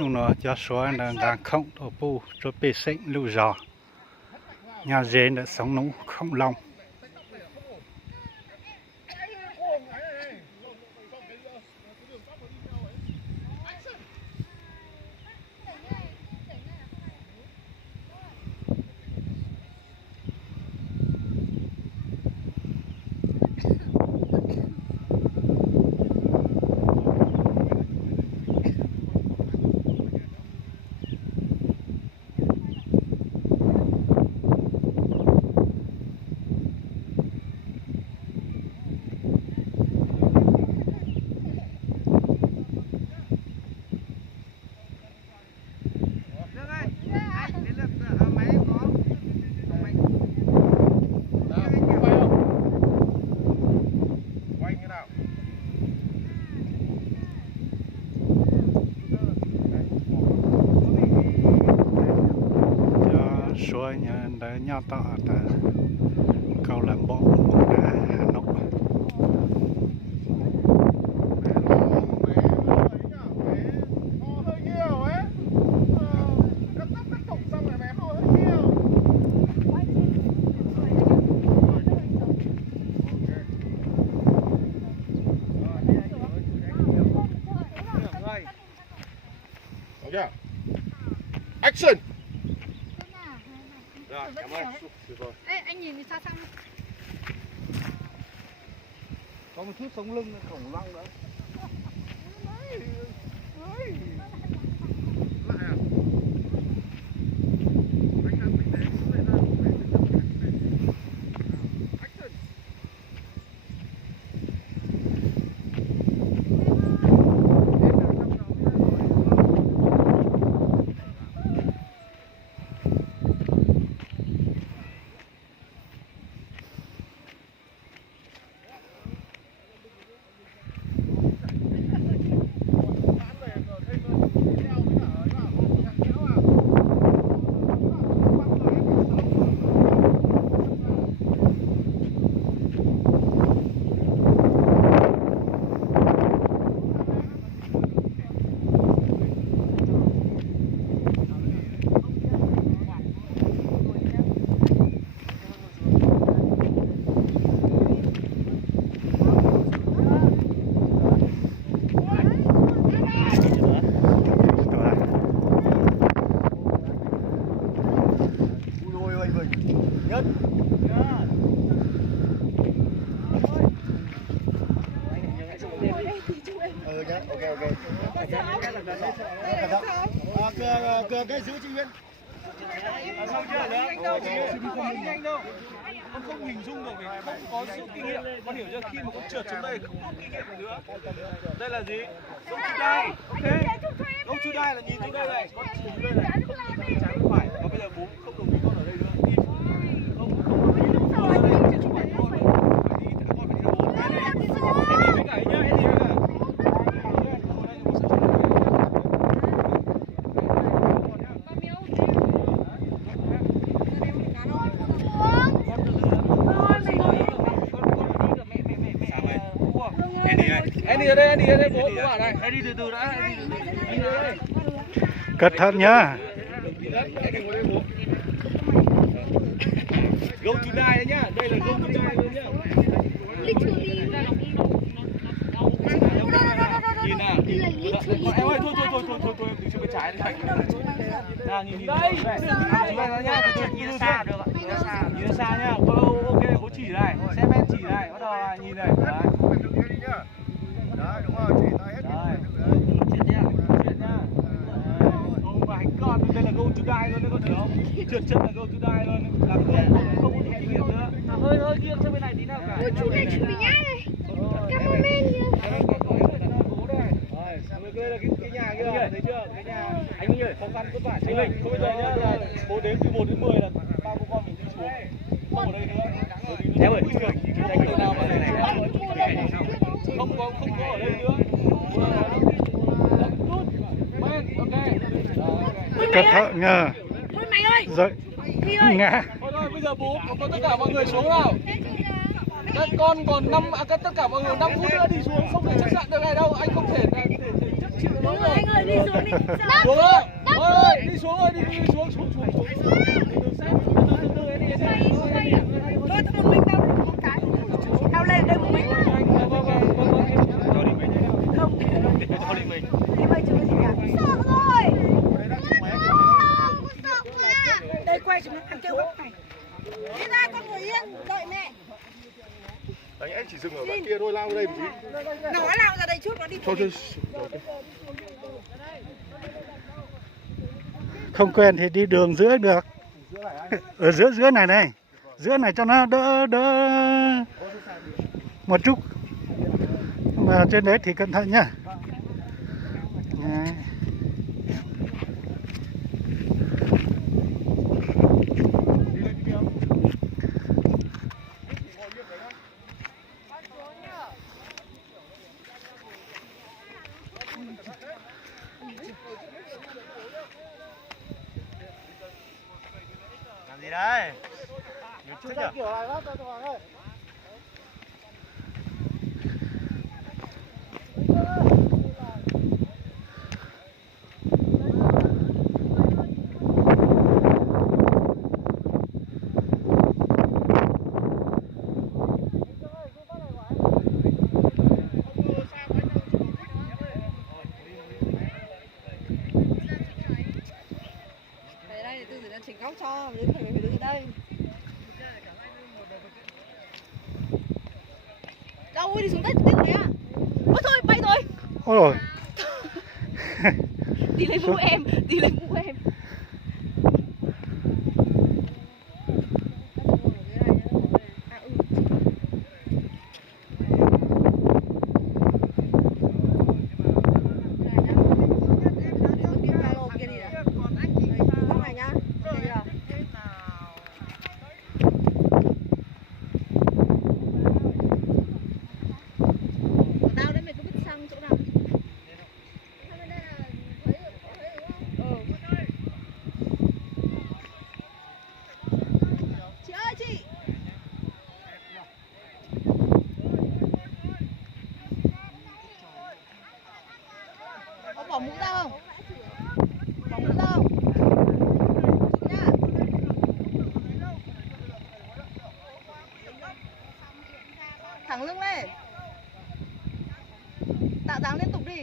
nung nó cho số là đang không thổ pu cho bê sinh lưu giò nhà dê đã sống nú không lòng. Số nhà nhà tọa cầu làm bộ bóng đá Hà Nội. Action. Rồi, cảm ơn. Ê, anh nhìn xa xăm. Có một chút sống lưng khủng long nữa. Lại à? Cờ cái giữ chị Nguyên. Xong chưa? Nhanh đâu, không nhanh đâu. Con không hình dung được vì không có sự kinh nghiệm. Con hiểu chưa? Khi mà con trượt xuống đây không có kinh nghiệm nữa. Đây là gì? Gông chu đai. Ok. Gông chu đai là nhìn xuống đây này. Con chỉ xuống đây này. Không nhìn trái bên phải. Và bây giờ bố không đồng ý con ở đây nữa. Đi. Không đồng ý nữa. Con ở đây sẽ chụp ảnh con. Phải đi. Con phải đi đâu? Em đi với cả nhá. Em đi với cả. Anh đi ở đây bố bảo này. Anh đi từ từ đã. Anh đi ở đây. Cẩn thận nhá. Gông chu đai đấy nhá. Đây là gông chu đai luôn nhá. Nhìn nào. Em ơi thôi đừng cho bên trái này. Nào nhìn đây. Chúng ta nhá, nhìn xa được ạ. Nhìn xa nhá. Ok, bố chỉ này. Xe men chỉ này. Bắt đầu là nhìn này. Đấy. Đấy, đúng rồi, chỉ tay hết. Chuyện nhá. Oh my god, đây là gông chu đai luôn đấy, con hiểu không? Trượt chân là gông chu đai luôn. Làm không có kinh nghiệm nữa. Hơi nghiêng sang bên này tí nào cả. Ôi, chú này chuẩn bị nhá này. Cảm ơn men kìa. Đây là cái nhà kia, thấy chưa? Cái nhà anh Minh ơi, khó khăn vất vả. Anh Minh, không bây giờ nhá, là bố đếm từ 1 đến 10 là ba bố con mình đi xuống. Không ở đây nữa. Em ơi, đánh từ nào mà này. Không có ở đây nữa. Cẩn thận nha. Thôi mày ơi. Rồi. Ngã. Thôi bây giờ bố có tất cả mọi người xuống nào. Các con còn tất cả mọi người 5 phút nữa đi xuống, không thể chấp nhận được này đâu, anh không thể chấp chịu được nữa rồi. đi xuống đi. Xuống rồi. Ôi, đi xuống rồi, đi xuống. Thôi tao một mình tao một cái. Tao lên đây một mình. Cho đi mình. Không. Cho đi mình. Đi mày chưa có gì cả. Sợ rồi. Đây quay chúng nó ăn kêu bắp này. Đi ra con ngồi yên, đợi mẹ. Đấy, anh chỉ dừng ở bên kia thôi, lao ra đây một tí. Nó lao ra đây trước nó đi. Thôi. Không quen thì đi đường giữa được. Ở giữa này này. Giữa này cho nó đỡ một chút. Mà trên đấy thì cẩn thận nhá. Đấy. Làm gì đấy? Về đây tôi sẽ chỉnh góc cho, đến phải đứng ở đây. Đâu ơi, đi xuống đất tiếp này à? Ôi thôi, bay rồi. Ôi rồi. Đi lấy mũ em, đi lấy mũ em. Tao đấy mày cứ vứt xăng chỗ nào? Chị ơi chị. Có bỏ mũ ra không? Bỏ mũ ra không? Chị nhá. Thẳng lưng lên. Tạo dáng liên tục đi.